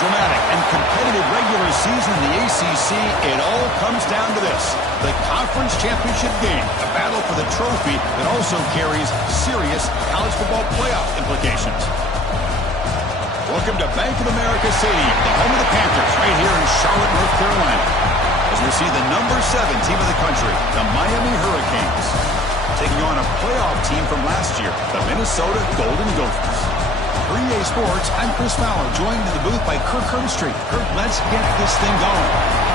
dramatic and competitive regular season in the ACC, it all comes down to this: the conference championship game, a battle for the trophy that also carries serious college football playoff implications. Welcome to Bank of America Stadium, the home of the Panthers, right here in Charlotte, North Carolina, as we see the number 7 team of the country, the Miami Hurricanes, taking on a playoff team from last year, the Minnesota Golden Gophers. For EA Sports, I'm Chris Fowler, joined in the booth by Kirk Herbstreit. Kirk, let's get this thing going.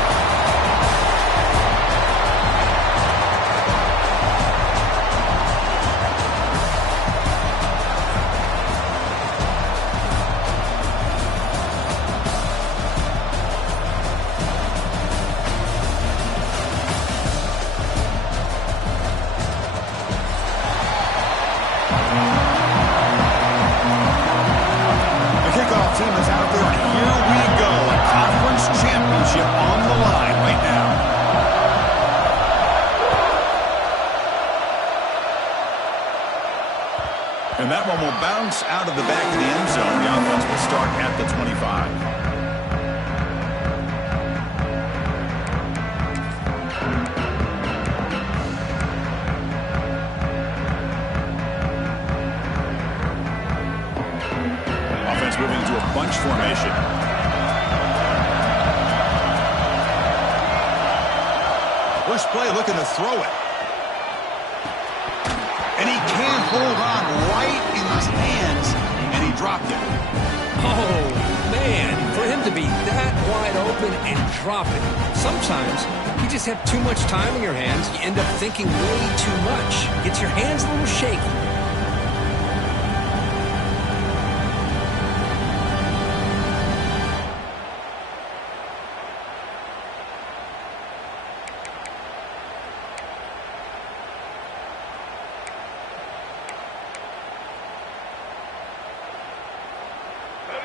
Team is out there, and here we go. A conference championship on the line right now. And that one will bounce out of the back of the end zone. The offense will start at the 25. Moving into a bunch formation. First play, looking to throw it. And he can't hold on right in his hands, and he dropped it. Oh, man, for him to be that wide open and drop it. Sometimes you just have too much time in your hands. You end up thinking way too much. Gets your hands a little shaky.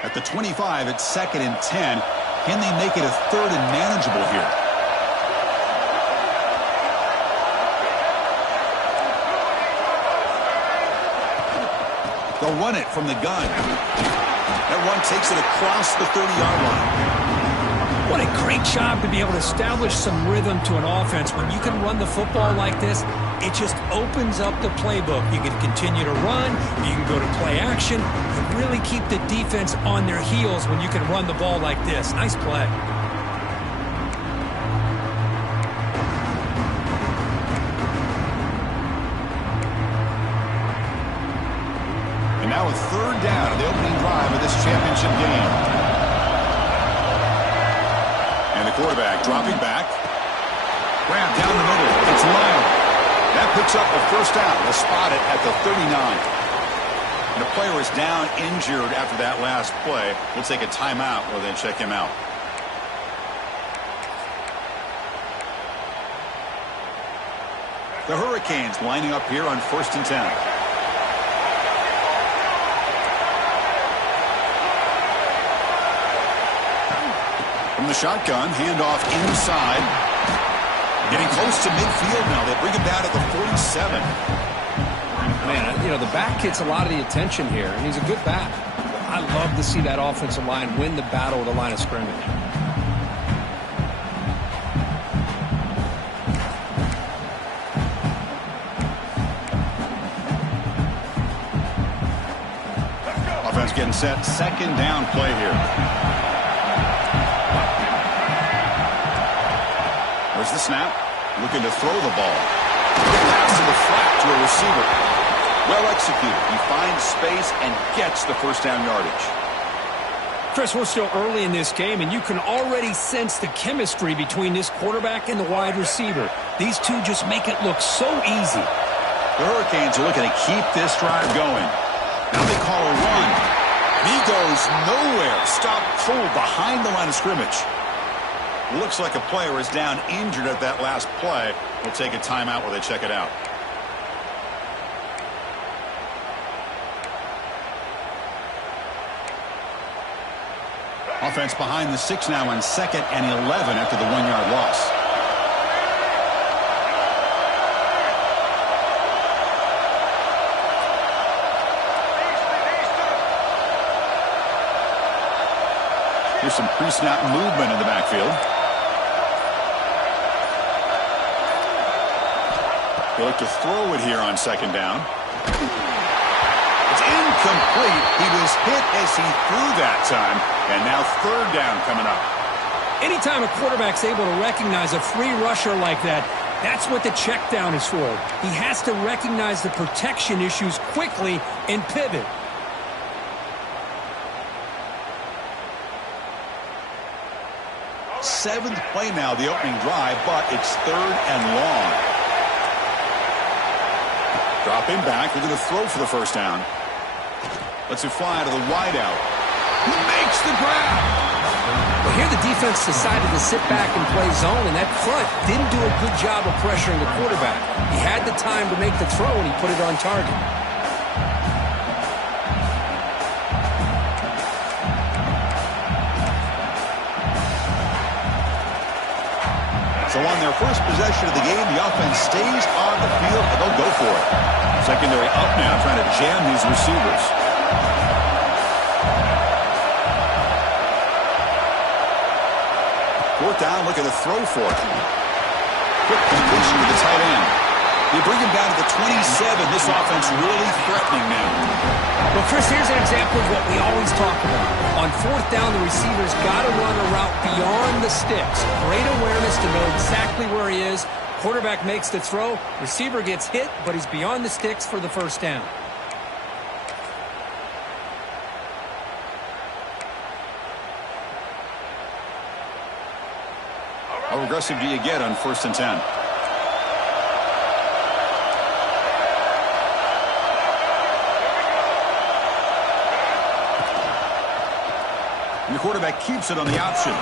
At the 25, it's 2nd and 10. Can they make it a 3rd and manageable here? They'll run it from the gun. That one takes it across the 30-yard line. What a great job to be able to establish some rhythm to an offense. When you can run the football like this, it just opens up the playbook. You can continue to run. You can go to play action. You really keep the defense on their heels when you can run the ball like this. Nice play. And now a 3rd down in the opening drive of this championship game. And the quarterback dropping back. Grab down the middle. It's Lyle. That picks up a 1st down. They'll spot it at the 39. And the player is down injured after that last play. We'll take a timeout or then check him out. The Hurricanes lining up here on 1st and 10. From the shotgun, handoff inside. Getting close to midfield now. They bring him down at the 47. Man, you know, the back gets a lot of the attention here, and he's a good back. I love to see that offensive line win the battle at the line of scrimmage. Offense getting set. 2nd down play here. There's the snap. Looking to throw the ball. Pass to the flat to a receiver. Well executed. He finds space and gets the 1st down yardage. Chris, we're still early in this game, and you can already sense the chemistry between this quarterback and the wide receiver. These two just make it look so easy. The Hurricanes are looking to keep this drive going. Now they call a run. And he goes nowhere. Stopped cold behind the line of scrimmage. Looks like a player is down injured at that last play. We'll take a timeout while they check it out. Offense behind the 6 now on 2nd and 11 after the 1-yard loss. Here's some pre-snap movement in the backfield. They look to throw it here on second down. It's incomplete. He was hit as he threw that time. And now third down coming up. Anytime a quarterback's able to recognize a free rusher like that, that's what the check down is for. He has to recognize the protection issues quickly and pivot. Seventh play now, the opening drive, but it's third and long. Dropping back, they're going to throw for the first down. Lets it fly to the wideout. He makes the grab. Well, here the defense decided to sit back and play zone, and that front didn't do a good job of pressuring the quarterback. He had the time to make the throw, and he put it on target. So on their first possession of the game, the offense stays on the field, and they'll go for it. Secondary up now, trying to jam these receivers. Fourth down, looking to throw for it. Quick completion to the tight end. You bring him down to the 27. This offense really threatening now. Well, Chris, here's an example of what we always talk about. On fourth down, the receiver's got to run a route beyond the sticks. Great awareness to know exactly where he is. Quarterback makes the throw. Receiver gets hit, but he's beyond the sticks for the first down. How aggressive do you get on 1st and 10? And the quarterback keeps it on the option.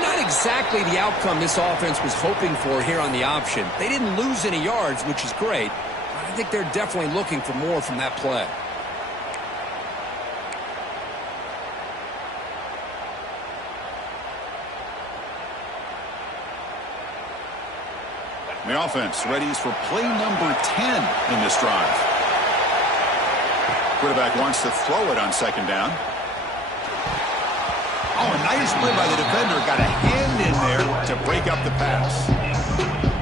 Not exactly the outcome this offense was hoping for here on the option. They didn't lose any yards, which is great. But I think they're definitely looking for more from that play. The offense readies for play number 10 in this drive. Quarterback wants to throw it on second down. Oh, a nice play by the defender. Got a hand in there to break up the pass.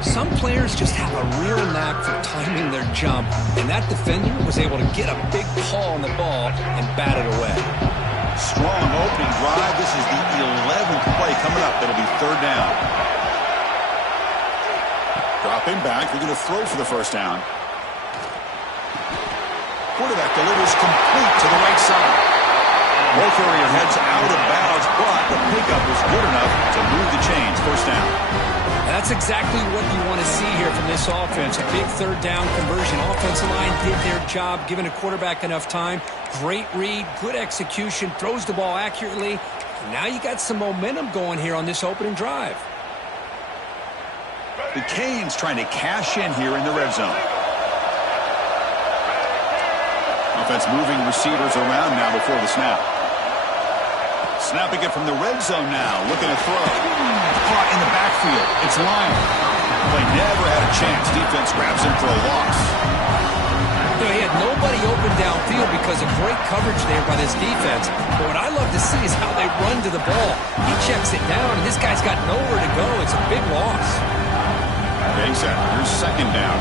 Some players just have a real knack for timing their jump, and that defender was able to get a big paw on the ball and bat it away. Strong opening drive. This is the 11th play coming up. It'll be third down. Dropping back. They're going to throw for the first down. Quarterback delivers complete to the right side. Ball carrier heads out of bounds, but the pickup was good enough to move the chains. First down. That's exactly what you want to see here from this offense. A big third down conversion. Offensive line did their job, giving a quarterback enough time. Great read, good execution, throws the ball accurately. And now you got some momentum going here on this opening drive. The Canes trying to cash in here in the red zone. Offense moving receivers around now before the snap. Snapping it from the red zone now. Looking to throw. Caught in the backfield. It's Lyon. Play never had a chance. Defense grabs him for a loss. You know, he had nobody open downfield because of great coverage there by this defense. But what I love to see is how they run to the ball. He checks it down, and this guy's got nowhere to go. It's a big loss. Getting set. Here's second down.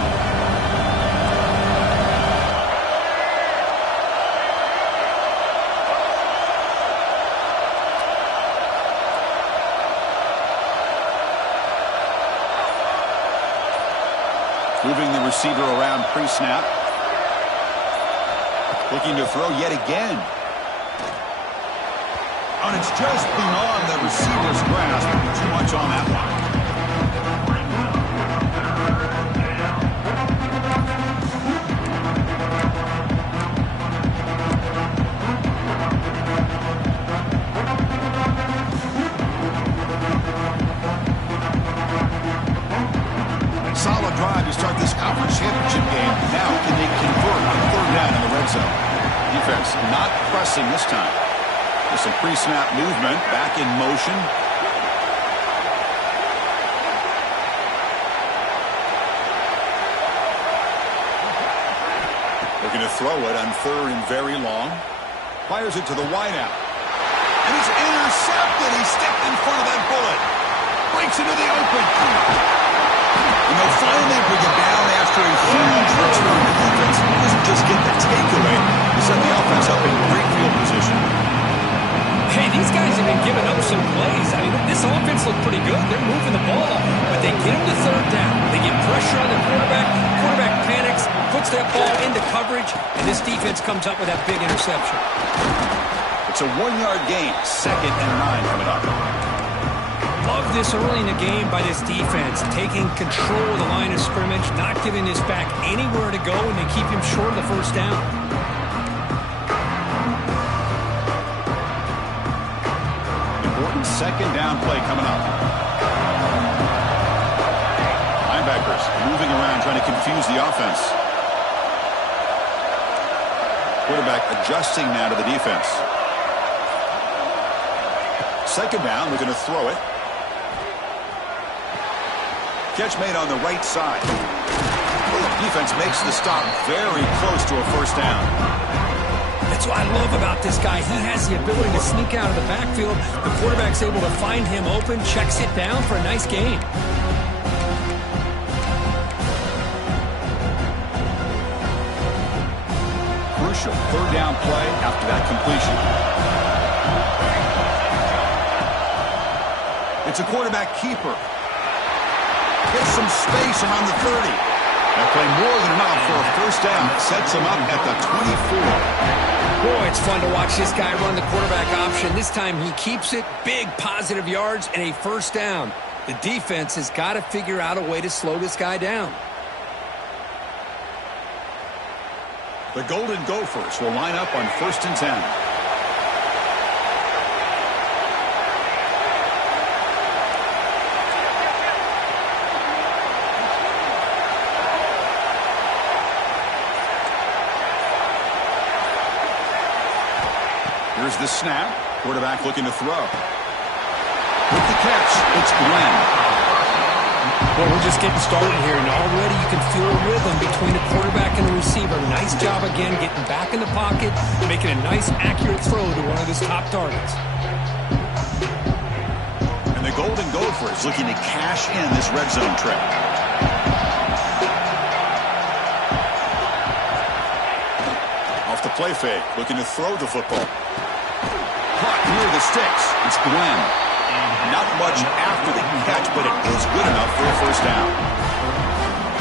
Moving the receiver around pre-snap. Looking to throw yet again. And it's just beyond the receiver's grasp. Too much on that one. Solid drive to start this conference championship game. Now can they convert on third down in the red zone? Defense not pressing this time. There's some pre-snap movement. Back in motion. Looking to throw it on third and very long. Fires it to the wideout. And it's intercepted. He stepped in front of that bullet. Breaks into the open. And they'll finally bring it down after a huge return. The defense doesn't just get the takeaway. They set the offense up in great field position. Hey, these guys have been giving up some plays. I mean, this offense looked pretty good. They're moving the ball, but they get him to third down. They get pressure on the quarterback. Quarterback panics, puts that ball into coverage, and this defense comes up with that big interception. It's a 1-yard gain. 2nd and 9 coming up. Love this early in the game by this defense, taking control of the line of scrimmage, not giving this back anywhere to go, and they keep him short of the first down. Important 2nd down play coming up. Linebackers moving around, trying to confuse the offense. Quarterback adjusting now to the defense. 2nd down, we're going to throw it. Catch made on the right side. Defense makes the stop very close to a first down. That's what I love about this guy. He has the ability to sneak out of the backfield. The quarterback's able to find him open, checks it down for a nice gain. Crucial 3rd down play after that completion. It's a quarterback keeper. Gets some space around the 30. That play more than enough for a first down. Sets him up at the 24. Boy, it's fun to watch this guy run the quarterback option. This time he keeps it. Big positive yards and a first down. The defense has got to figure out a way to slow this guy down. The Golden Gophers will line up on 1st and 10. Here's the snap. Quarterback looking to throw. With the catch, it's Glenn. Well, we're just getting started here, and already you can feel a rhythm between the quarterback and the receiver. Nice job again getting back in the pocket, making a nice, accurate throw to one of his top targets. And the Golden Gophers looking to cash in this red zone trip. Off the play fake, looking to throw the football. Caught near the sticks. It's Glenn. Not much after the catch, but it is good enough for a first down.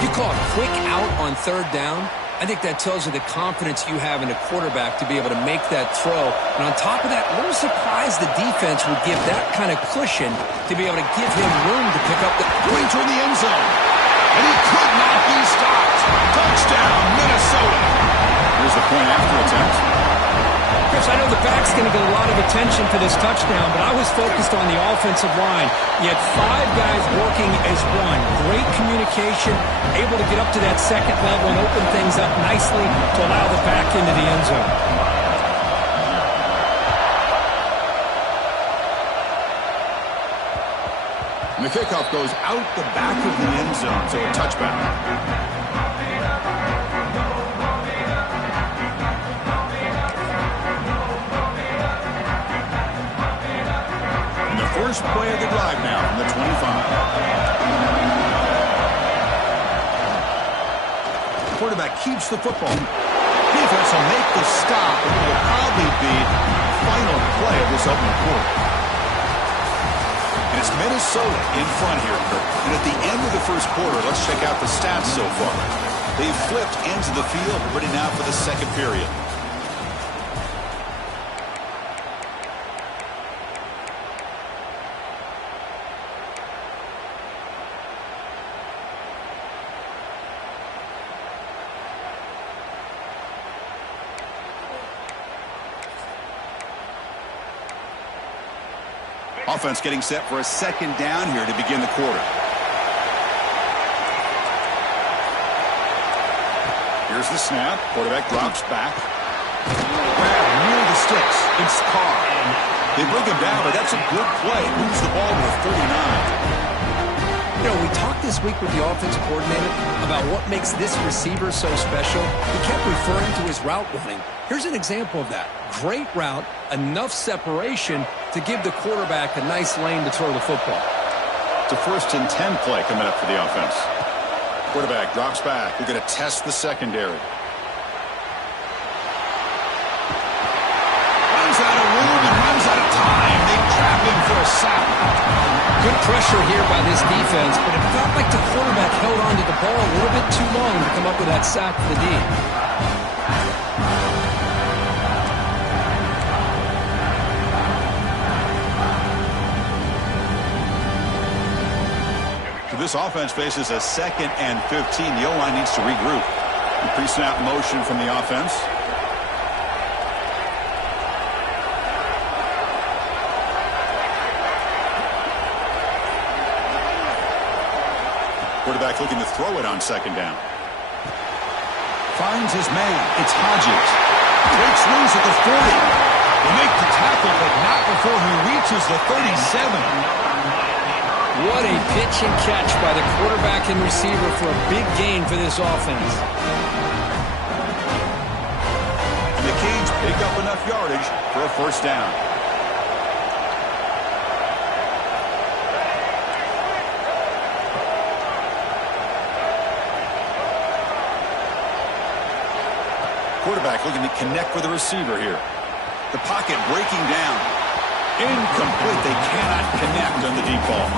You call a quick out on 3rd down. I think that tells you the confidence you have in a quarterback to be able to make that throw. And on top of that, a little surprised the defense would give that kind of cushion to be able to give him room to pick up the going toward the end zone. And he could not be stopped. Touchdown, Minnesota. Here's the point after attempt. Chris, I know the back's going to get a lot of attention for this touchdown, but I was focused on the offensive line. You had 5 guys working as one. Great communication, able to get up to that 2nd level and open things up nicely to allow the back into the end zone. And the kickoff goes out the back of the end zone, so a touchback. First play of the drive now from the 25. Quarterback keeps the football. Defense will make the stop, and it will probably be the final play of this opening quarter. And it's Minnesota in front here. And at the end of the first quarter, let's check out the stats so far. They've flipped into the field, ready now for the 2nd period. Offense getting set for a 2nd down here to begin the quarter. Here's the snap. Quarterback drops back. Grab near the sticks. It's Carr. They bring him down, but that's a good play. Moves the ball to the 49. You know, we talked this week with the offensive coordinator about what makes this receiver so special. He kept referring to his route running. Here's an example of that. Great route, enough separation, to give the quarterback a nice lane to throw the football. It's a 1st and 10 play coming up for the offense. Quarterback drops back. We're going to test the secondary. Runs out of room and runs out of time. They trap him for a sack. Good pressure here by this defense, but it felt like the quarterback held on to the ball a little bit too long to come up with that sack for the D. This offense faces a 2nd and 15. The O-line needs to regroup. Pre-snap motion from the offense. Quarterback looking to throw it on 2nd down. Finds his man. It's Hodges. Breaks loose at the 40. They make the tackle, but not before he reaches the 37. What a pitch and catch by the quarterback and receiver for a big gain for this offense. And the Canes pick up enough yardage for a 1st down. Quarterback looking to connect with the receiver here. The pocket breaking down. Incomplete. They cannot connect on the deep ball.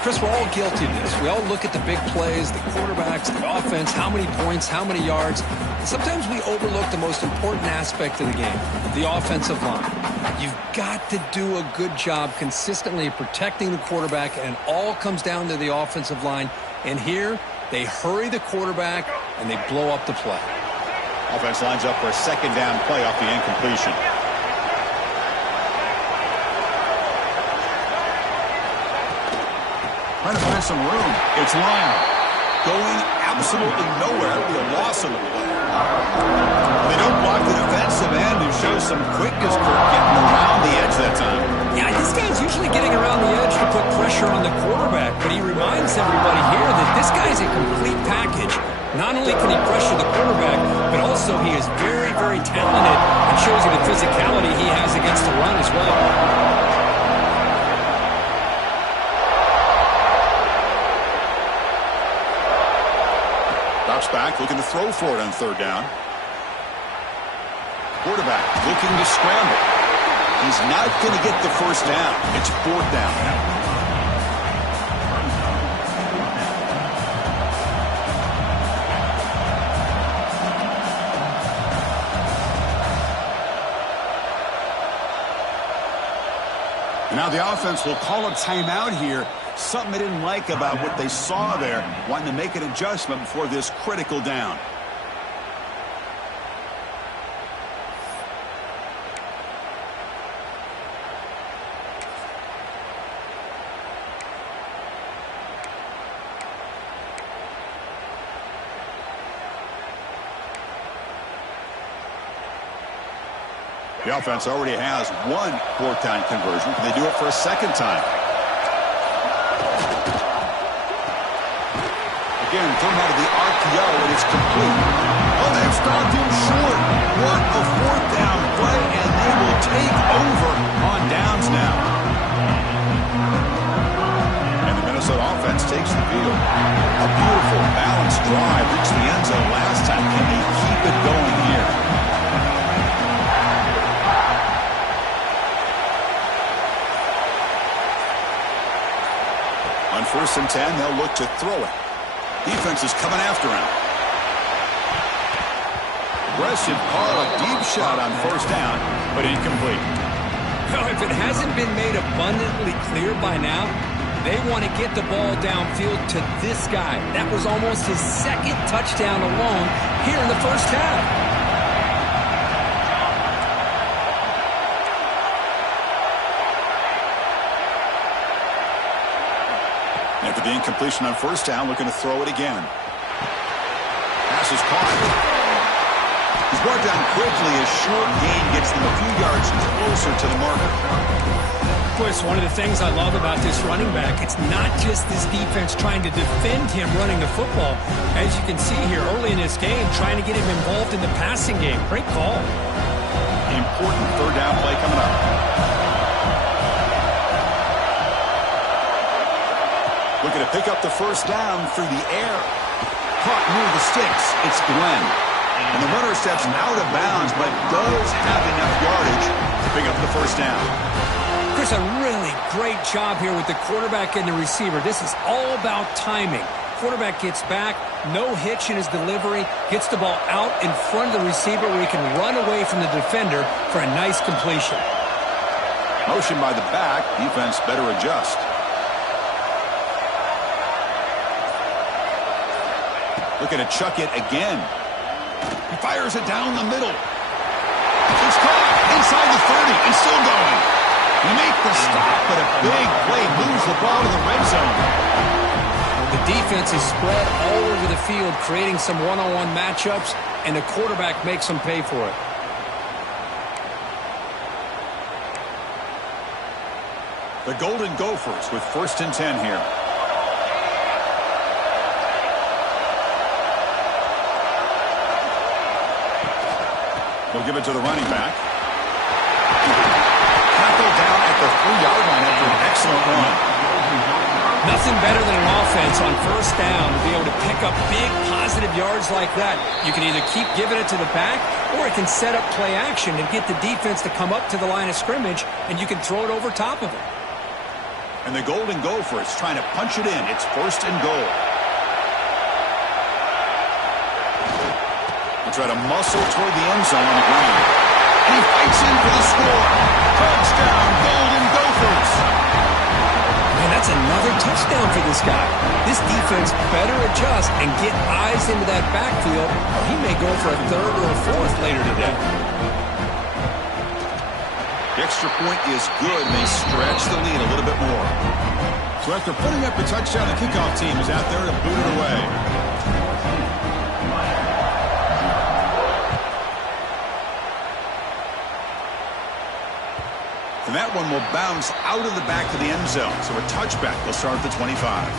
Chris, we're all guilty of this. We all look at the big plays, the quarterbacks, the offense, how many points, how many yards. And sometimes we overlook the most important aspect of the game, the offensive line. You've got to do a good job consistently protecting the quarterback, and it all comes down to the offensive line. And here, they hurry the quarterback, and they blow up the play. Offense lines up for a 2nd down play off the incompletion. Trying to find some room. It's Lyon. Going absolutely nowhere with a loss on the play. They don't block the defensive end and show some quickness for getting around the edge that time. Yeah, this guy's usually getting around the edge to put pressure on the quarterback, but he reminds everybody here that this guy's a complete package. Not only can he pressure the quarterback, but also he is very, very talented and shows you the physicality he has against the run as well. Back looking to throw for it on 3rd down. Quarterback looking to scramble. He's not going to get the 1st down. It's 4th down now. Now the offense will call a timeout here. Something they didn't like about what they saw there, wanting to make an adjustment before this critical down. The offense already has 1 4th down conversion. Can they do it for a 2nd time? Again, thrown out of the RPO, and it's complete. Oh, they've stopped him short. What a 4th down play, and they will take over on downs now. And the Minnesota offense takes the field. A beautiful, balanced drive. Reached the end zone last time. Can they keep it going here? On 1st and 10, they'll look to throw it. Defense is coming after him. Aggressive call, a deep shot on 1st down, but incomplete. Well, if it hasn't been made abundantly clear by now, they want to get the ball downfield to this guy. That was almost his 2nd touchdown alone here in the 1st half. After the incompletion on 1st down, looking to throw it again. Pass is caught. He's brought down quickly. A short gain gets them a few yards closer to the marker. Boy, it's one of the things I love about this running back. It's not just this defense trying to defend him running the football. As you can see here early in this game, trying to get him involved in the passing game. Great call. Important 3rd down play coming up. Looking to pick up the first down through the air. Caught near the sticks. It's Glenn. And the runner steps out of bounds, but does have enough yardage to pick up the first down. Chris, a really great job here with the quarterback and the receiver. This is all about timing. Quarterback gets back, no hitch in his delivery, gets the ball out in front of the receiver where he can run away from the defender for a nice completion. Motion by the back. Defense better adjust. Looking to chuck it again. He fires it down the middle. It's caught inside the 30 and still going. He makes the stop, but a big play moves the ball to the red zone. The defense is spread all over the field, creating some one-on-one matchups, and the quarterback makes them pay for it. The Golden Gophers with 1st and 10 here. We'll give it to the running back. Tackled down at the 3-yard line after an excellent run. Nothing better than an offense on first down to be able to pick up big positive yards like that. You can either keep giving it to the back, or it can set up play action and get the defense to come up to the line of scrimmage, and you can throw it over top of it. And the Golden Gophers trying to punch it in. It's 1st and goal. They try to muscle toward the end zone on the ground. And he fights in for the score. Touchdown, Golden Gophers. Man, that's another touchdown for this guy. This defense better adjust and get eyes into that backfield, or he may go for a 3rd or a 4th later today. The extra point is good, and they stretch the lead a little bit more. So after putting up a touchdown, the kickoff team is out there to boot it away. And that one will bounce out of the back of the end zone. So a touchback will start at the 25.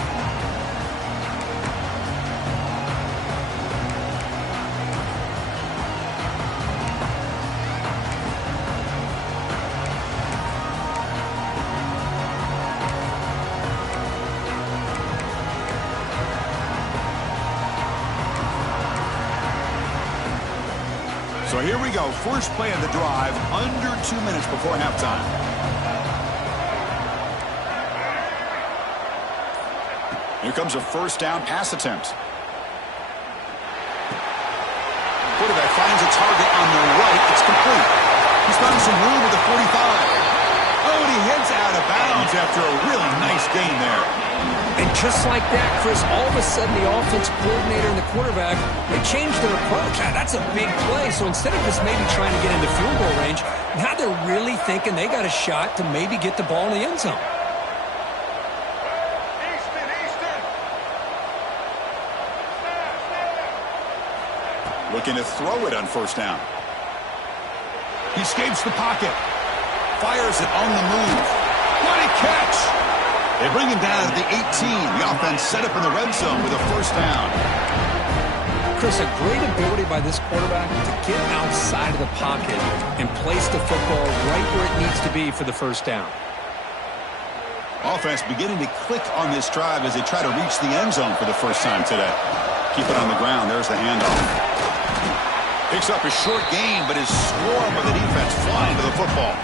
So here we go. First play of the drive, under 2 minutes before halftime. Here comes a first down pass attempt. Quarterback finds a target on the right. It's complete. He's found some room with the 45. Oh, and he heads out of bounds after a really nice gain there. And just like that, Chris, all of a sudden the offense coordinator and the quarterback, they changed their approach. That's a big play. So instead of just maybe trying to get into field goal range, now they're really thinking they got a shot to maybe get the ball in the end zone. Looking to throw it on first down. He escapes the pocket. Fires it on the move. What a catch! They bring him down to the 18. The offense set up in the red zone with a first down. Chris, a great ability by this quarterback to get outside of the pocket and place the football right where it needs to be for the first down. Offense beginning to click on this drive as they try to reach the end zone for the first time today. Keep it on the ground. There's the handoff. Picks up a short gain, but is swarmed by the defense flying to the football.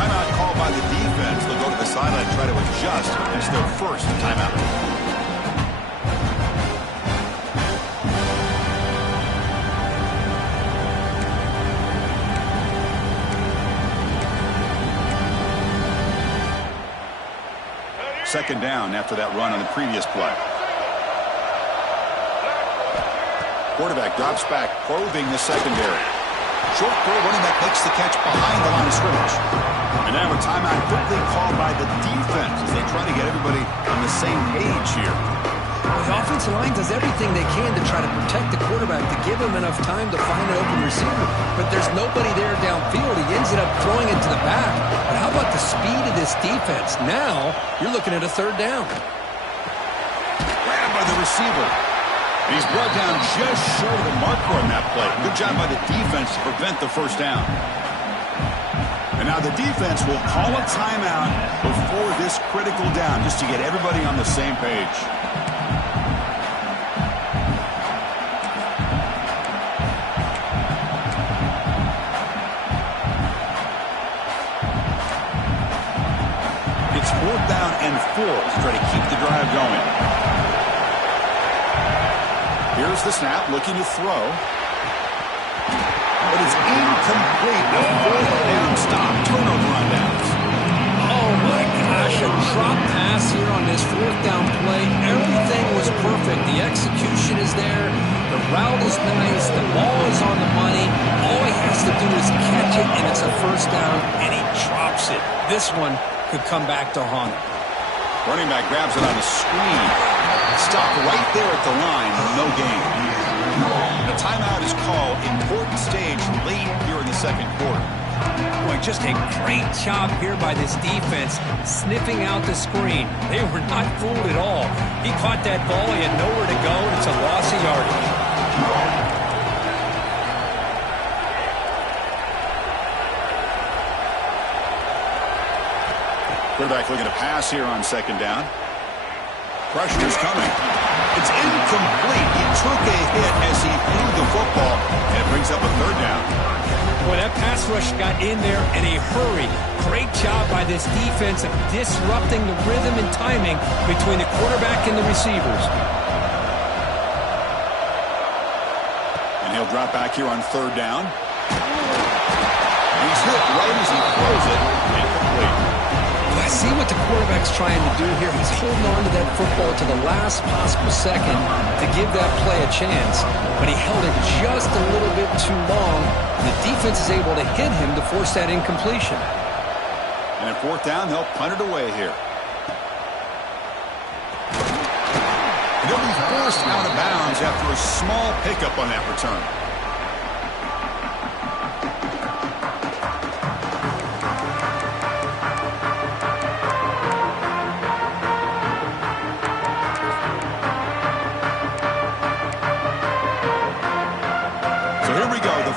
Timeout called by the defense. They'll go to the sideline and try to adjust. It's their first timeout. Second down after that run on the previous play. Quarterback drops back, probing the secondary. Short throw, running back makes the catch behind the line of scrimmage. And now a timeout quickly called by the defense as they try to get everybody on the same page here. The offensive line does everything they can to try to protect the quarterback, to give him enough time to find an open receiver. But there's nobody there downfield. He ends up throwing it to the back. But how about the speed of this defense? Now you're looking at a third down. Grabbed by the receiver. And he's brought down just short of the marker on that play. Good job by the defense to prevent the first down. And now the defense will call a timeout before this critical down, just to get everybody on the same page. It's 4th down and 4 to try to keep the drive going. Here's the snap, looking to throw. But it's incomplete. A 4th down stop. Turnover on downs. Oh, my gosh. A drop pass here on this 4th down play. Everything was perfect. The execution is there. The route is nice. The ball is on the money. All he has to do is catch it, and it's a 1st down, and he drops it. This one could come back to haunt him. Running back grabs it on a screen. Stopped right there at the line. No gain. The timeout is called. Important stage late here in the 2nd quarter. Boy, just a great job here by this defense, sniffing out the screen. They were not fooled at all. He caught that ball. He had nowhere to go. It's a loss of yardage. Quarterback looking to pass here on 2nd down. Pressure is coming. It's incomplete. He took a hit as he threw the football, and it brings up a 3rd down. Well, that pass rush got in there in a hurry. Great job by this defense of disrupting the rhythm and timing between the quarterback and the receivers. And he'll drop back here on 3rd down. He's hit right as he throws it. Incomplete. I see what the quarterback's trying to do here. He's holding on to that football to the last possible second to give that play a chance. But he held it just a little bit too long. The defense is able to hit him to force that incompletion. And at 4th down, they'll punt it away here. They'll be forced out of bounds after a small pickup on that return.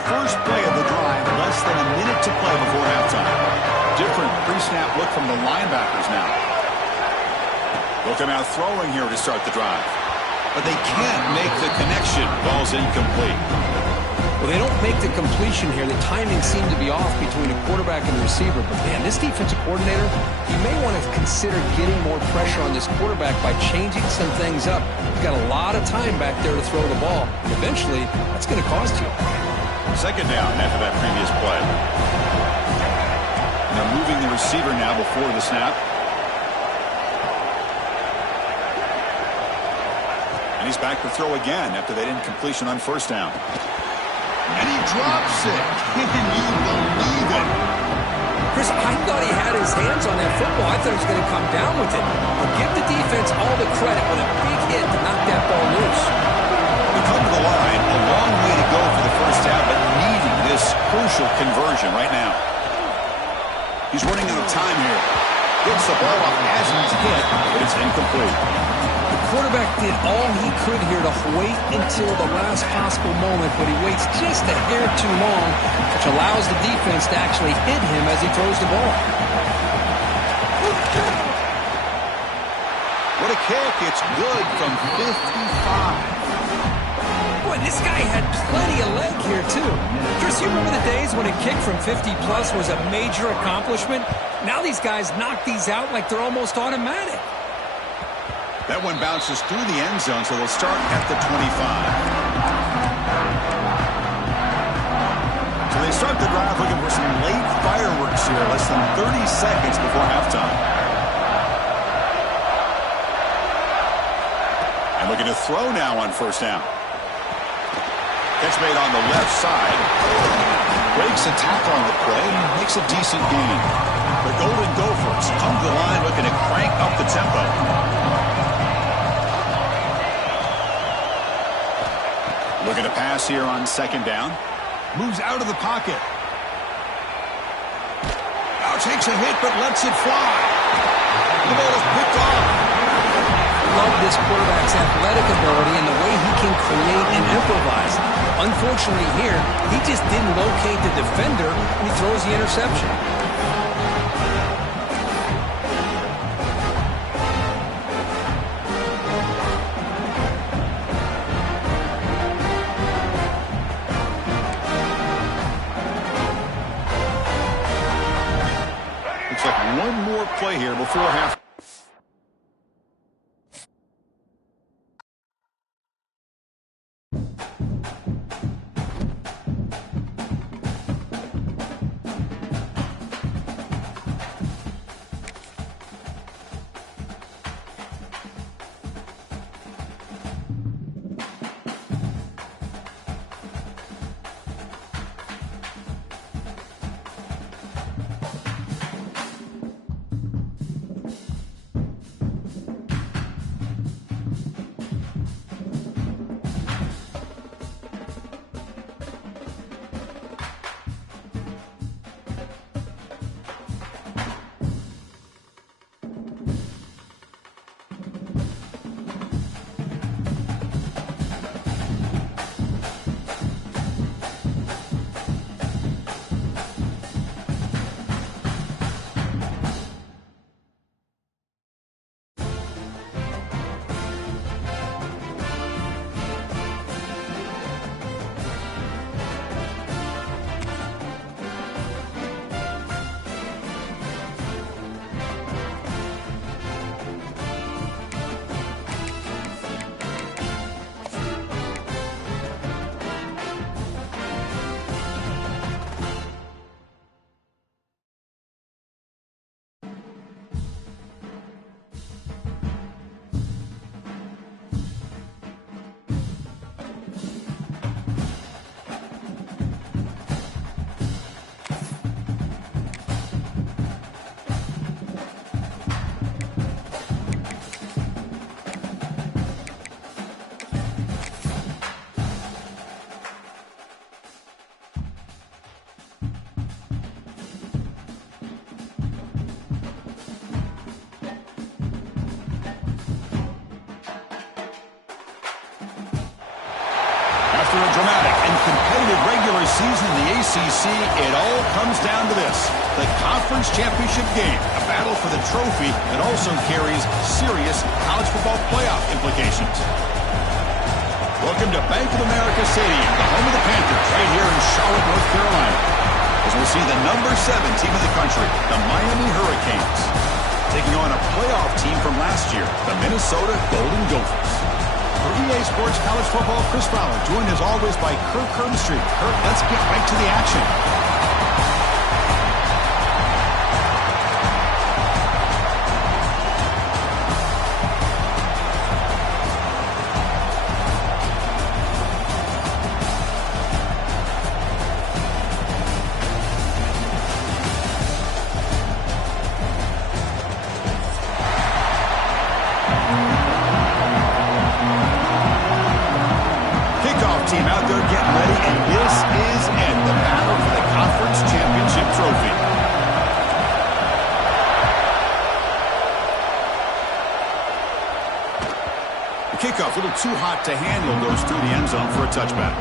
First play of the drive, less than a minute to play before halftime. Different pre-snap look from the linebackers now. They'll come out throwing here to start the drive. But they can't make the connection. Ball's incomplete. Well, they don't make the completion here. The timing seemed to be off between the quarterback and the receiver. But, man, this defensive coordinator, he may want to consider getting more pressure on this quarterback by changing some things up. He's got a lot of time back there to throw the ball. And eventually, that's going to cost you. 2nd down after that previous play. And they're moving the receiver now before the snap. And he's back to throw again after that incompletion on 1st down. And he drops it. Can you believe it? Chris, I thought he had his hands on that football. I thought he was going to come down with it. But give the defense all the credit with a big hit to knock that ball loose. We come to the line, a long way to go for the 1st down, but needing this crucial conversion right now. He's running out of time here. Gets the ball off as he's hit, but it's incomplete. The quarterback did all he could here to wait until the last possible moment, but he waits just a hair too long, which allows the defense to actually hit him as he throws the ball. What a kick. It's good from 55. Boy, this guy had plenty of leg here, too. Chris, you remember the days when a kick from 50-plus was a major accomplishment? Now these guys knock these out like they're almost automatic. That one bounces through the end zone, so they'll start at the 25. So they start the drive looking for some late fireworks here, less than 30 seconds before halftime. And looking to throw now on 1st down. Catch made on the left side. Breaks a tackle on the play and makes a decent gain. The Golden Gophers come to the line looking to crank up the tempo. Looking to pass here on 2nd down. Moves out of the pocket. Now takes a hit but lets it fly. The ball is picked off. Love this quarterback's athletic ability and the way he can create and improvise. Unfortunately here, he just didn't locate the defender and he throws the interception. play here before half. After a dramatic and competitive regular season in the ACC, it all comes down to this: the conference championship game, a battle for the trophy that also carries serious college football playoff implications. Welcome to Bank of America Stadium, the home of the Panthers, right here in Charlotte, North Carolina, as we'll see the number 7 team in the country, the Miami Hurricanes, taking on a playoff team from last year, the Minnesota Golden Gophers. For EA Sports College Football, Chris Fowler, joined as always by Kirk Herbstreit. Kirk, let's get right to the action. Team out there getting ready, and this is it, the battle for the conference championship trophy. The kickoff, a little too hot to handle, goes through the end zone for a touchback.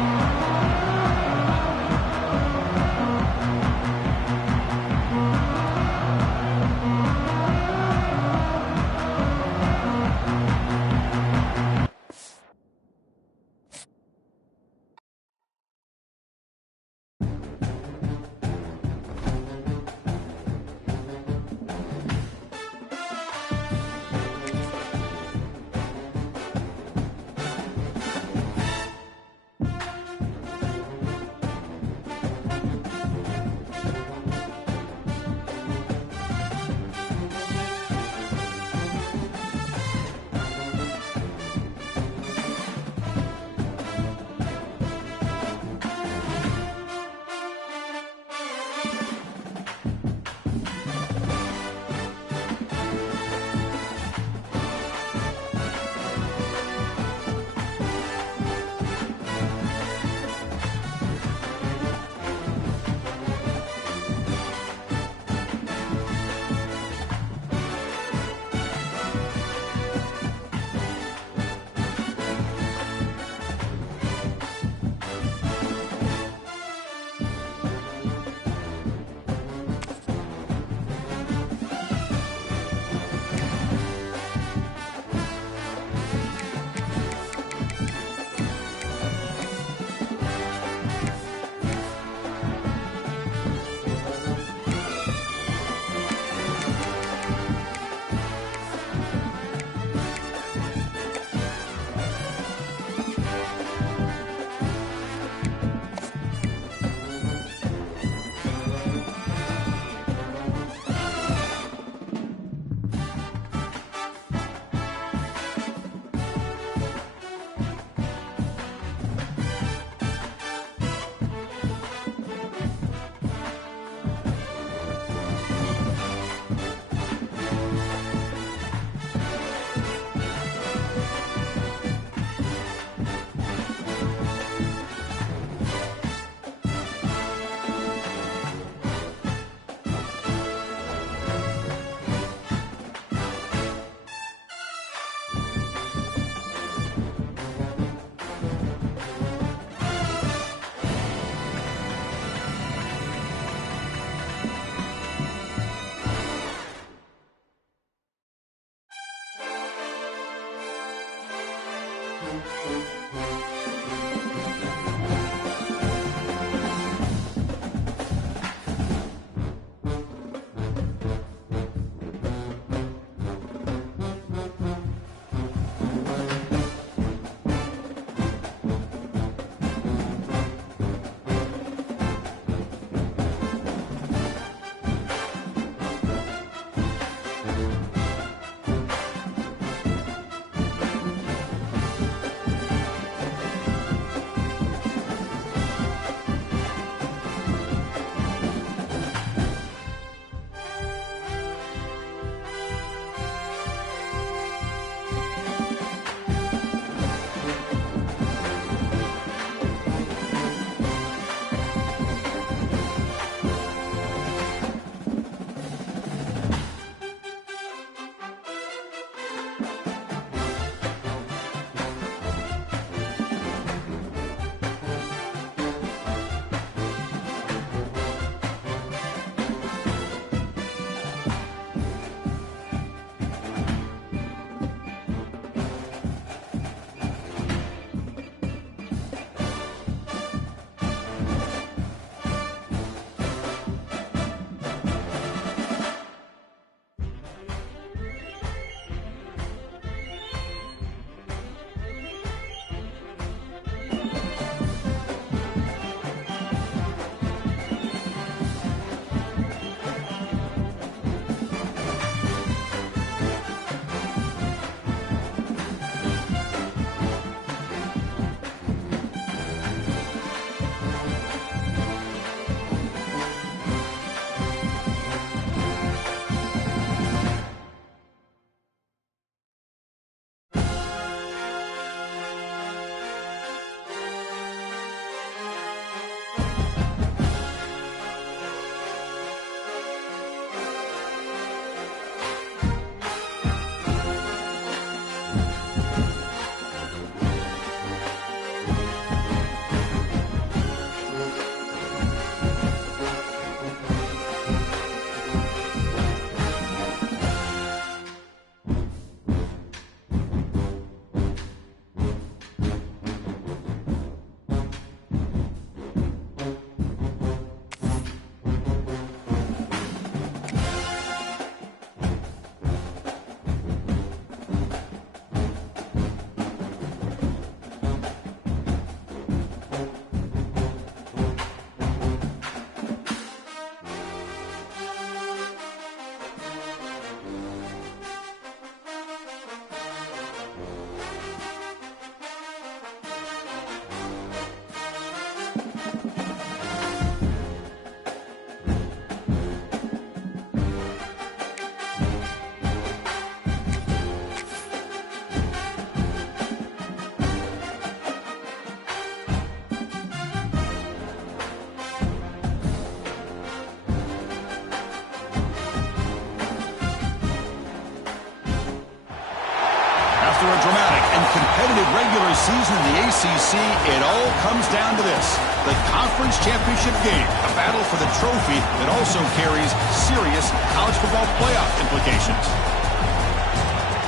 After a dramatic and competitive regular season in the ACC, it all comes down to this: the conference championship game, a battle for the trophy that also carries serious college football playoff implications.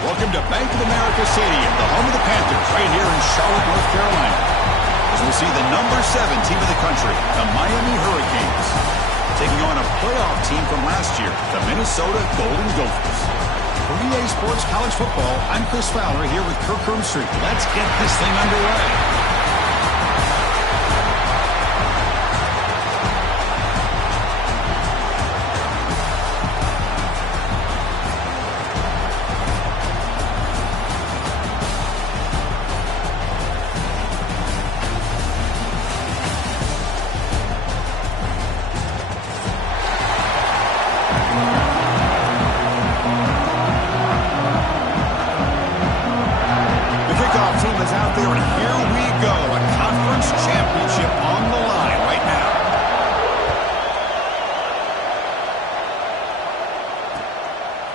Welcome to Bank of America Stadium, the home of the Panthers, right here in Charlotte, North Carolina, as we see the number 7 team in the country, the Miami Hurricanes, taking on a playoff team from last year, the Minnesota Golden Gophers. For EA Sports College Football, I'm Chris Fowler here with Kirk Herbstreit. Let's get this thing underway.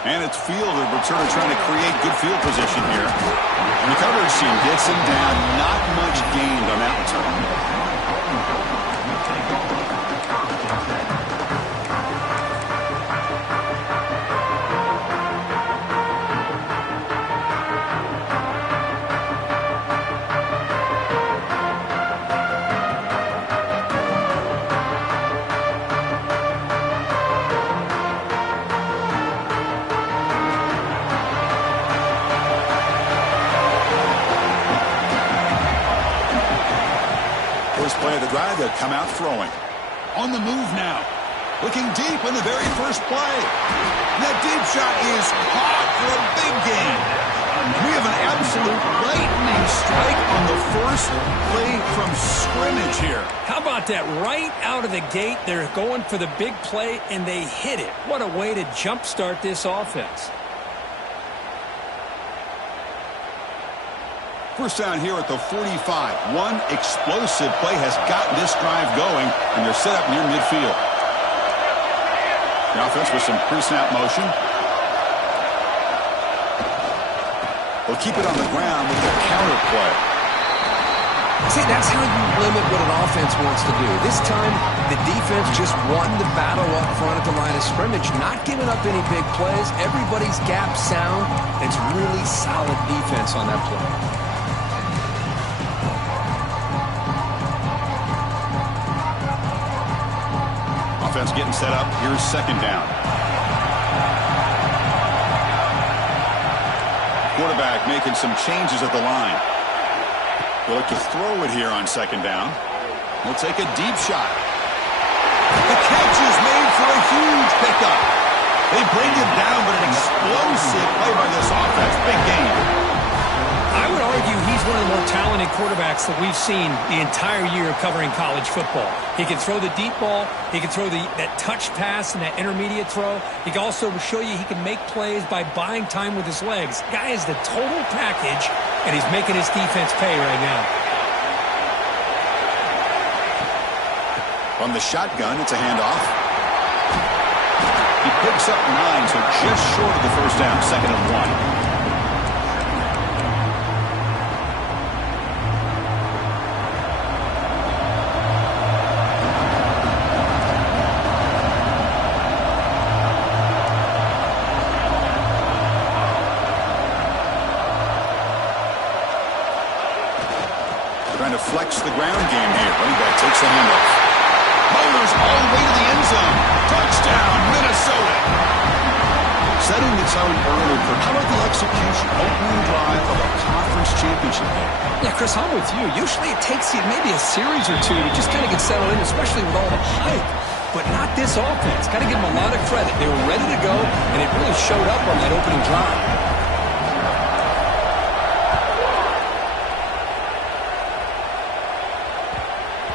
And it's Fielder returning, trying to create good field position here. And the coverage team gets him down. Not much gained on that return. drive, they'll come out throwing. On the move now. Looking deep in the very first play. That deep shot is caught for a big gain. We have an absolute lightning strike on the first play from scrimmage here. How about that? Right out of the gate, they're going for the big play, and they hit it. What a way to jumpstart this offense. First down here at the 45. One explosive play has gotten this drive going, and they're set up near midfield. The offense with some pre-snap motion. They'll keep it on the ground with their counter play. See, that's how you limit what an offense wants to do. This time, the defense just won the battle up front at the line of scrimmage, not giving up any big plays. Everybody's gap sound. It's really solid defense on that play. Offense getting set up. Here's second down. Quarterback making some changes at the line. They'll look to throw it here on second down. He'll take a deep shot. The catch is made for a huge pickup. They bring him down, but an explosive play by this offense. Big game. I would argue he's one of the more talented quarterbacks that we've seen the entire year covering college football. He can throw the deep ball. He can throw that touch pass and that intermediate throw. He can also show you he can make plays by buying time with his legs. Guy is the total package, and he's making his defense pay right now. On the shotgun, it's a handoff. He picks up 9, so just short of the first down, 2nd and 1. Trying to flex the ground game here. Running back takes the handoff. Motors all the way to the end zone. Touchdown, Minnesota. Setting its own early. How about the execution? Opening drive of a conference championship game. Yeah, Chris, I'm with you. Usually it takes you maybe a series or two to just kind of get settled in, especially with all the hype. But not this offense. Got to give them a lot of credit. They were ready to go, and it really showed up on that opening drive.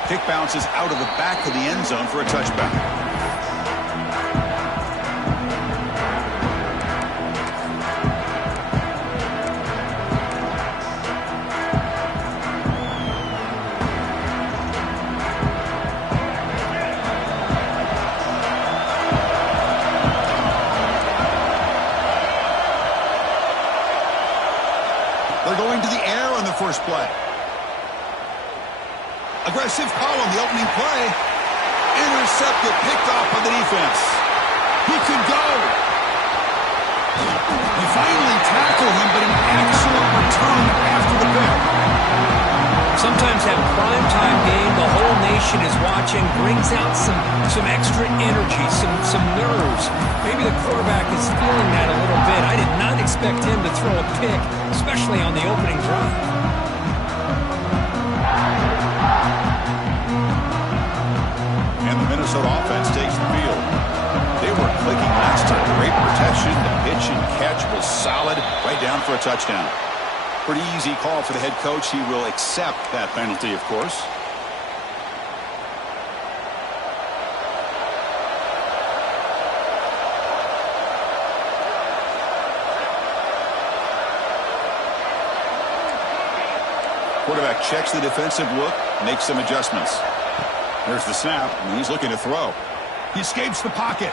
Kick bounces out of the back of the end zone for a touchback. They're going to the air on the first play. Aggressive call on the opening play. Intercepted, picked off by the defense. He could go. You finally tackle him, but an excellent return after the pick. Sometimes that primetime game, the whole nation is watching, brings out some extra energy, some nerves. Maybe the quarterback is feeling that a little bit. I did not expect him to throw a pick, especially on the opening drive. And the Minnesota offense takes the field. They were clicking last time. Great protection. The pitch and catch was solid. Right down for a touchdown. Pretty easy call for the head coach. He will accept that penalty, of course. Quarterback checks the defensive look, makes some adjustments. There's the snap, and he's looking to throw. He escapes the pocket.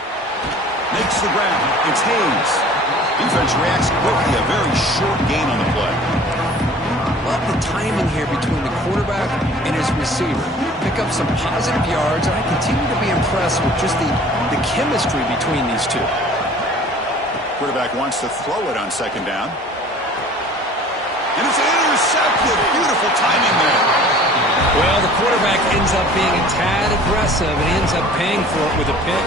Makes the ground. It's Hayes. Defense reacts quickly. A very short gain on the play. Love the timing here between the quarterback and his receiver. Pick up some positive yards, and I continue to be impressed with just the chemistry between these two. Quarterback wants to throw it on second down. And it's intercepted. Beautiful timing there. Well, the quarterback ends up being a tad aggressive and ends up paying for it with a pick.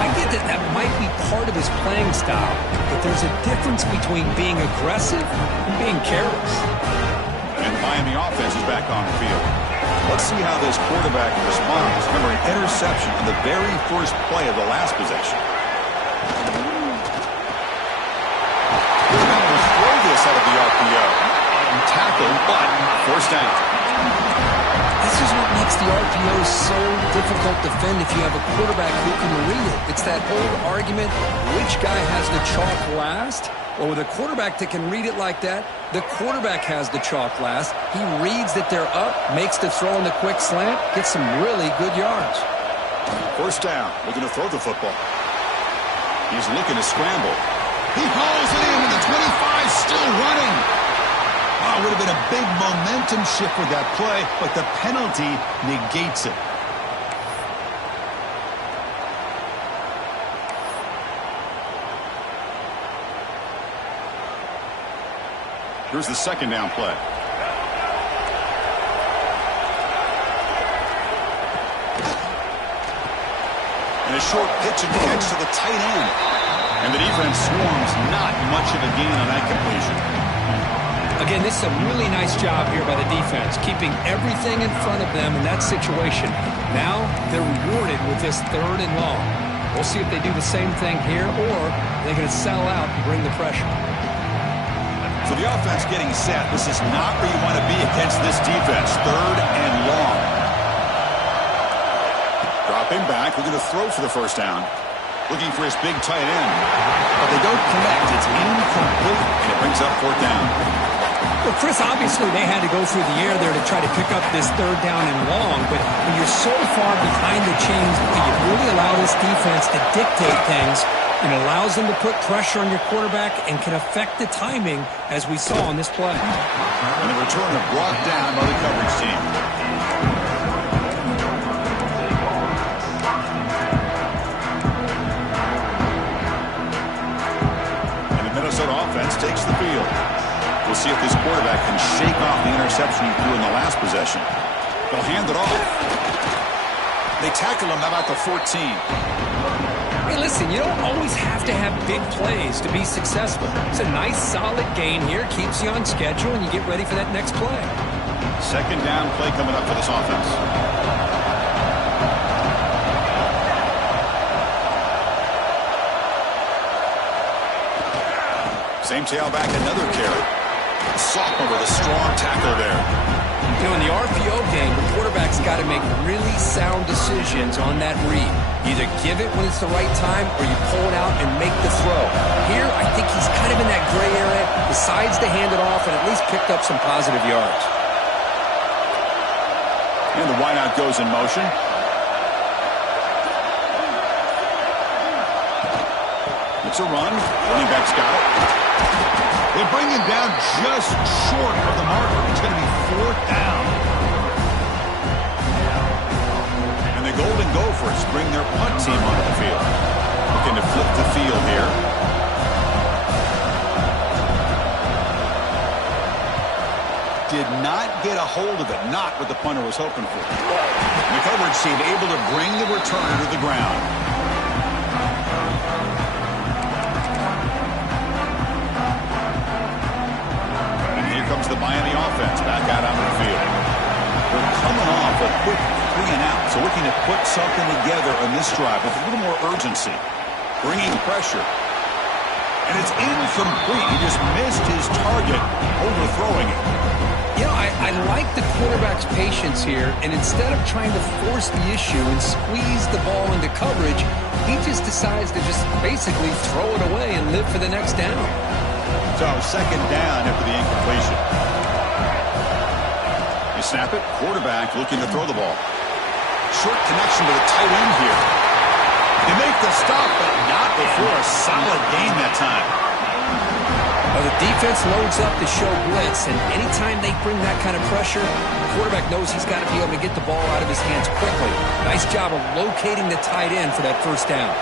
I get that might be part of his playing style, but there's a difference between being aggressive and being careless. And the Miami offense is back on the field. Let's see how this quarterback responds. Remember, an interception on the very first play of the last possession. He's going to throw this out of the RPO. And tackle, but forced down. This is what makes the RPO so difficult to defend if you have a quarterback who can read it. It's that old argument, which guy has the chalk last? Well, with a quarterback that can read it like that, the quarterback has the chalk last. He reads that they're up, makes the throw in the quick slant, gets some really good yards. First down, looking to throw the football. He's looking to scramble. He hauls it in, and the 25 still running. Oh, it would have been a big momentum shift with that play, but the penalty negates it. Here's the second down play. And a short pitch and catch to the tight end. And the defense swarms, not much of a gain on that completion. Again, this is a really nice job here by the defense, keeping everything in front of them in that situation. Now they're rewarded with this 3rd and long. We'll see if they do the same thing here, or they're going to sell out and bring the pressure. So the offense getting set. This is not where you want to be against this defense. 3rd and long. Dropping back, looking to throw for the first down. Looking for his big tight end. But they don't connect. It's incomplete, and it brings up 4th down. Well, Chris, obviously they had to go through the air there to try to pick up this 3rd down and long, but when you're so far behind the chains, you really allow this defense to dictate things. It allows them to put pressure on your quarterback and can affect the timing, as we saw on this play. And the return is brought down by the coverage team. And the Minnesota offense takes the field. We'll see if this quarterback can shake off the interception he threw in the last possession. They'll hand it off. They tackle him about the 14. Hey, listen, you don't always have to have big plays to be successful. It's a nice, solid gain here. Keeps you on schedule, and you get ready for that next play. Second down play coming up for this offense. Same tailback, another carry. Sophomore with a strong tackle there. You know, in the RPO game, the quarterback's got to make really sound decisions on that read. Either give it when it's the right time, or you pull it out and make the throw. Here, I think he's kind of in that gray area, decides to hand it off, and at least picked up some positive yards. And the wideout goes in motion. It's a run. Running back's got it. They bring him down just short of the marker. It's going to be 4th down. And the Golden Gophers bring their punt team onto the field. Looking to flip the field here. Did not get a hold of it. Not what the punter was hoping for. And the coverage team able to bring the returner to the ground. Comes the Miami offense back out onto the field. They're coming off a quick 3 and out, so looking to put something together on this drive with a little more urgency, bringing pressure. And it's incomplete. He just missed his target, overthrowing it. You know, I like the quarterback's patience here, and instead of trying to force the issue and squeeze the ball into coverage, he just decides to just basically throw it away and live for the next down. So second down after the incompletion. They snap it. Quarterback looking to throw the ball. Short connection to the tight end here. They make the stop, but not before a solid gain that time. Well, the defense loads up to show blitz, and anytime they bring that kind of pressure, the quarterback knows he's got to be able to get the ball out of his hands quickly. Nice job of locating the tight end for that first down.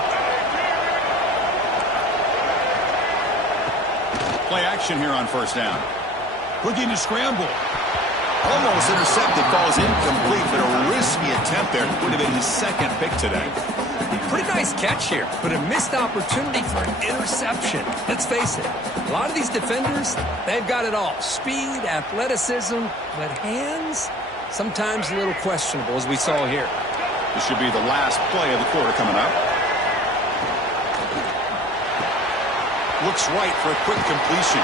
Play action here on first down. Looking to scramble. Almost intercepted. Falls incomplete, but a risky attempt there. Would have been his 2nd pick today. Pretty nice catch here, but a missed opportunity for an interception. Let's face it, a lot of these defenders, they've got it all. Speed, athleticism, but hands, Sometimes a little questionable, as we saw here. This should be the last play of the quarter coming up. Looks right for a quick completion.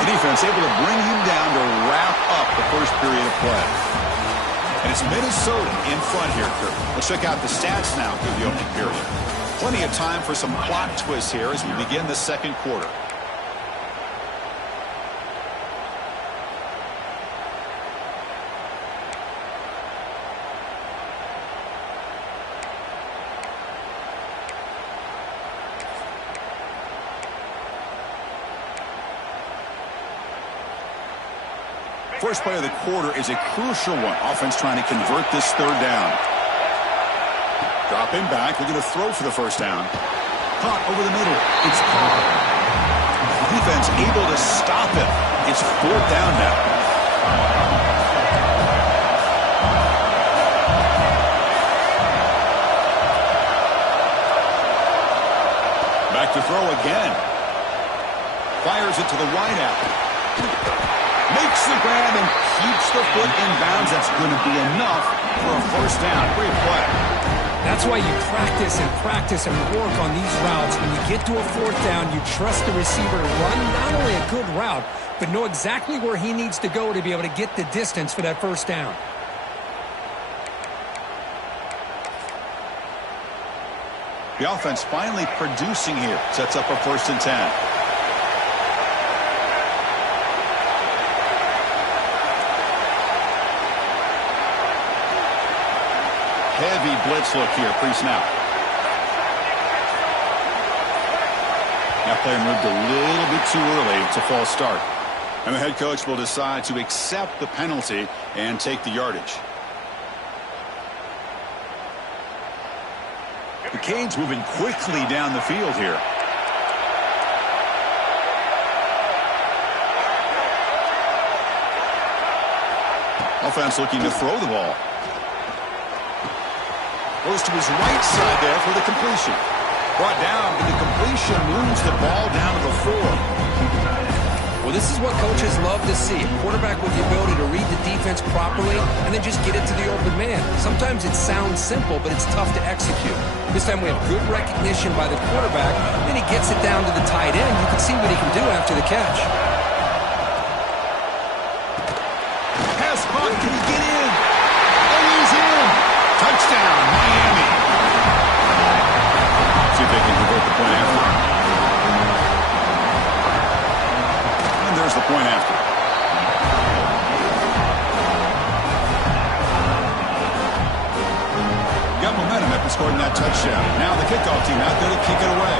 The defense able to bring him down to wrap up the first period of play. And it's Minnesota in front here, Kurt. Let's check out the stats now through the opening period. Plenty of time for some plot twists here as we begin the second quarter. First play of the quarter is a crucial one. Offense trying to convert this third down. Dropping back, looking to throw for the first down. Caught over the middle. It's caught. The defense able to stop it. It's fourth down now. Back to throw again. Fires it to the wideout. Makes the grab and keeps the foot in bounds. That's going to be enough for a first down. Great play. That's why you practice and work on these routes. When you get to a fourth down, you trust the receiver to run not only a good route, but know exactly where he needs to go to be able to get the distance for that first down. The offense finally producing here. Sets up a 1st and 10. Heavy blitz look here, pre-snap. That player moved a little bit too early. It's a false start. And the head coach will decide to accept the penalty and take the yardage. The Canes moving quickly down the field here. Offense looking to throw the ball. Goes to his right side there for the completion. Brought down, but the completion moves the ball down to the 4. Well, this is what coaches love to see. A quarterback with the ability to read the defense properly and then just get it to the open man. Sometimes it sounds simple, but it's tough to execute. This time we have good recognition by the quarterback. Then he gets it down to the tight end. You can see what he can do after the catch. Pass caught. Can he get in? And he's in. Touchdown, Miami. See if they can convert the point after. And there's the point after. Got momentum after scoring that touchdown. Now the kickoff team out there to kick it away.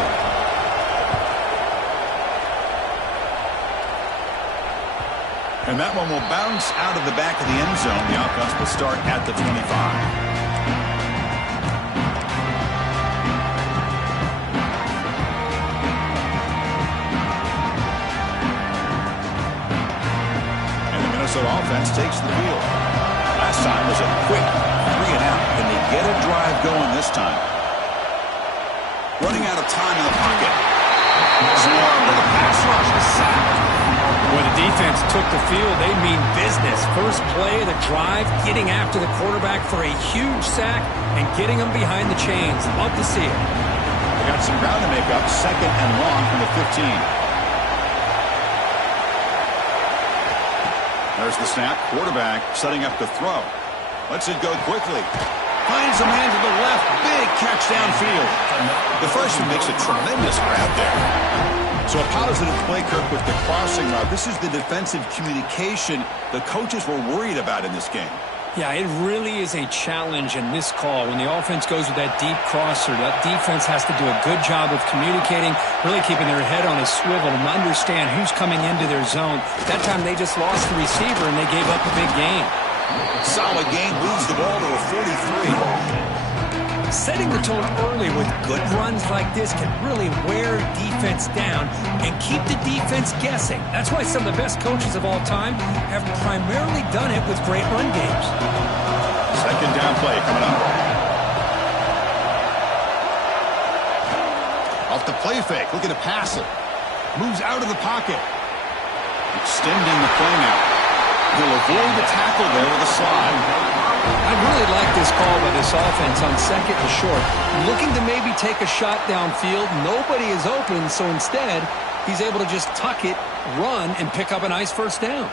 And that one will bounce out of the back of the end zone. The offense will start at the 25. Minnesota offense takes the field. Last time was a quick 3 and out. Can they get a drive going this time? Running out of time in the pocket. Swarm with a pass rush. A sack. When the defense took the field, they mean business. First play of the drive, getting after the quarterback for a huge sack and getting him behind the chains. Love to see it. They got some ground to make up. 2nd and long from the 15. There's the snap. Quarterback setting up the throw. Lets it go quickly. Finds a man to the left. Big catch downfield. The freshman makes a tremendous grab there. So a positive play, Kirk, with the crossing route. This is the defensive communication the coaches were worried about in this game. Yeah, it really is a challenge in this call. When the offense goes with that deep crosser, that defense has to do a good job of communicating, really keeping their head on a swivel to understand who's coming into their zone. That time they just lost the receiver and they gave up a big gain. Solid gain, moves the ball to a 43. Setting the tone early with good runs like this can really wear defense down and keep the defense guessing. That's why some of the best coaches of all time have primarily done it with great run games. 2nd down play coming up. Off the play fake, looking to pass it. Moves out of the pocket. Extending the play now. He'll avoid the tackle there with a slide. I really like this call by this offense on second and short. Looking to maybe take a shot downfield. Nobody is open, so instead, he's able to just tuck it, run, and pick up a nice first down.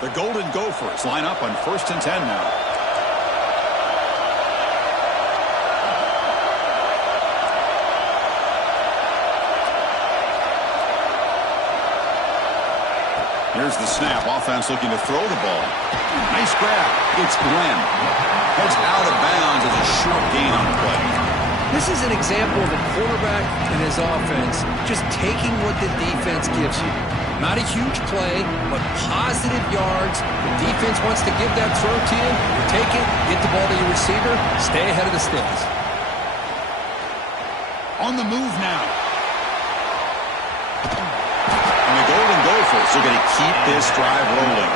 The Golden Gophers line up on 1st and 10 now. Here's the snap. Offense looking to throw the ball. Nice grab. It's Glenn. Heads out of bounds as a short gain on the play. This is an example of a quarterback and his offense just taking what the defense gives you. Not a huge play, but positive yards. The defense wants to give that throw to you. You take it, get the ball to your receiver, stay ahead of the sticks. On the move now. And the Golden Gophers are going to keep this drive rolling.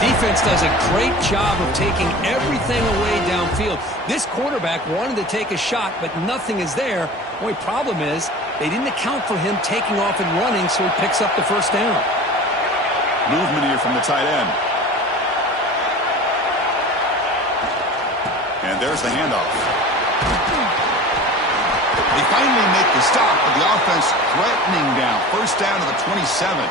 Defense does a great job of taking everything away downfield. This quarterback wanted to take a shot, but nothing is there. The only problem is they didn't account for him taking off and running, so he picks up the first down. Movement here from the tight end. And there's the handoff. They finally make the stop, but the offense threatening down. First down to the 27.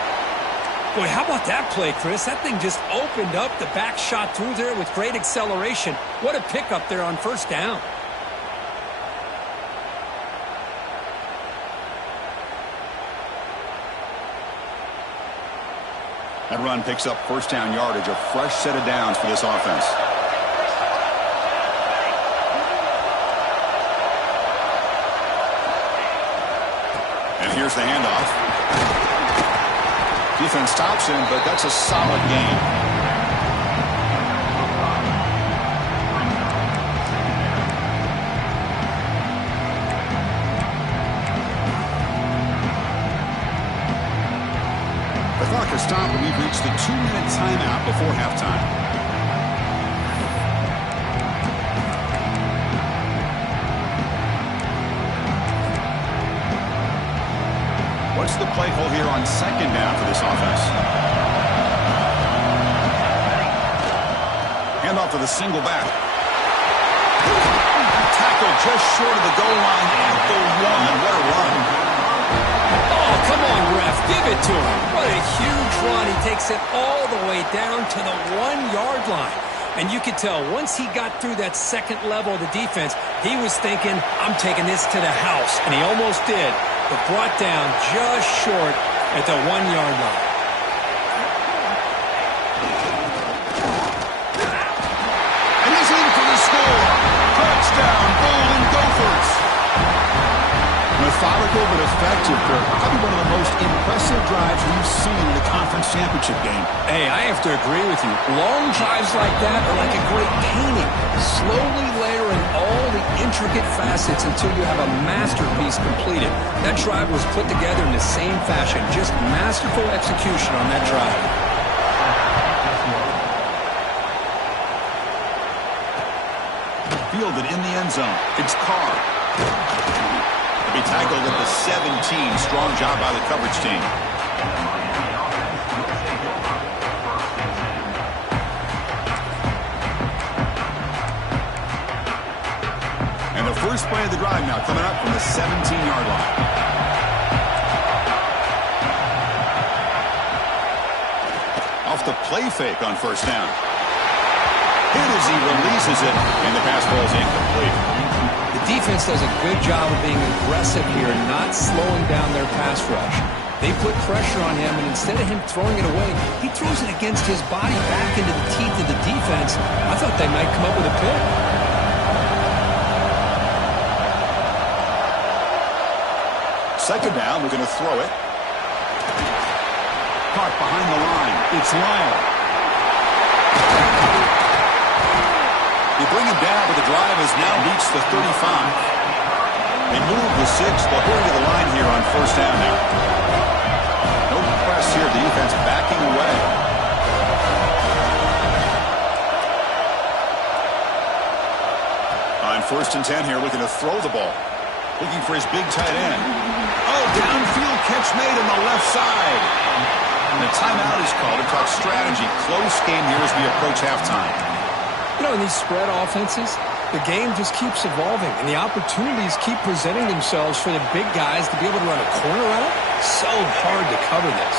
Boy, how about that play, Chris? That thing just opened up. The back shot through there with great acceleration. What a pickup there on first down. That run picks up first down yardage, a fresh set of downs for this offense. And here's the handoff. Defense stops him, but that's a solid gain. The clock has stopped, and we've reached the 2-minute timeout before halftime. What's the play call here on second down for this offense? Handoff to the single back. Tackle just short of the goal line at the 1. What a run. Oh, come on, ref. Give it to him. What a huge run. He takes it all the way down to the 1-yard line. And you could tell once he got through that second level of the defense, he was thinking, I'm taking this to the house. And he almost did. But brought down just short at the 1-yard line. And he's in for the score. Touchdown, Golden Gophers. Methodical but effective, Kirk. Probably one of the most impressive drives we've seen in the conference championship game. Hey, I have to agree with you. Long drives like that are like a great painting. Slowly layering all the intricate facets until you have a masterpiece completed. That drive was put together in the same fashion. Just masterful execution on that drive. Fielded in the end zone. It's Carr. Be tackled at the 17. Strong job by the coverage team. And the first play of the drive now coming up from the 17-yard line. Off the play fake on first down. Hit as he releases it, and the pass ball is incomplete. The defense does a good job of being aggressive here and not slowing down their pass rush. They put pressure on him, and instead of him throwing it away, he throws it against his body back into the teeth of the defense. I thought they might come up with a pick. Second down, we're going to throw it. Caught behind the line. It's Lyle. They bring him down, but the drive has now reached the 35. They move the 6. They'll hurry to the line here on first down now. No press here. The defense backing away. On first and 10 here, looking to throw the ball. Looking for his big tight end. Oh, downfield catch made on the left side. And a timeout is called to talk strategy. Close game here as we approach halftime. You know, in these spread offenses, the game just keeps evolving, and the opportunities keep presenting themselves for the big guys to be able to run a corner out. So hard to cover this.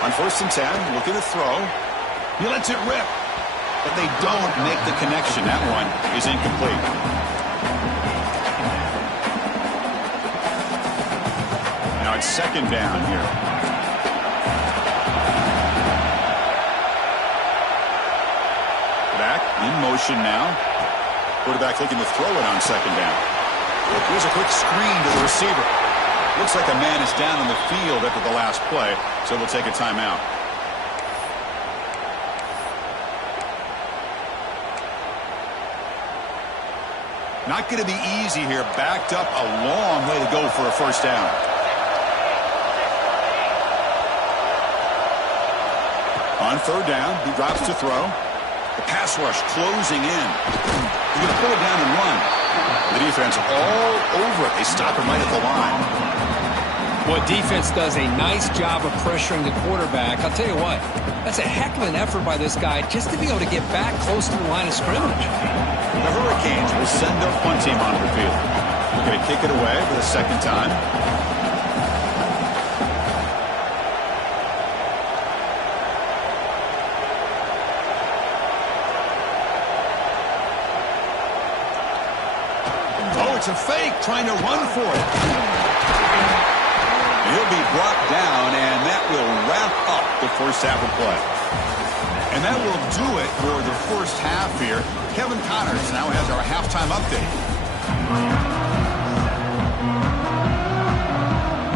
On 1st and 10, looking to throw. He lets it rip, but they don't make the connection. That one is incomplete. Now it's 2nd down here. Back in motion now. Quarterback looking to throw it on 2nd down. Here's a quick screen to the receiver. Looks like a man is down on the field after the last play, so we'll take a timeout. Not going to be easy here. Backed up a long way to go for a 1st down. On 3rd down, he drops to throw. The pass rush closing in. He's going to pull it down and run. The defense all over it. They stop him right at the line. Well, defense does a nice job of pressuring the quarterback. I'll tell you what, that's a heck of an effort by this guy just to be able to get back close to the line of scrimmage. The Hurricanes will send their punt team onto the field. They're going to kick it away for the 2nd time. Oh, it's a fake, trying to run for it. He'll be brought down, and that will wrap up the 1st half of play. And that will do it for the 1st half here. Kevin Connors now has our halftime update.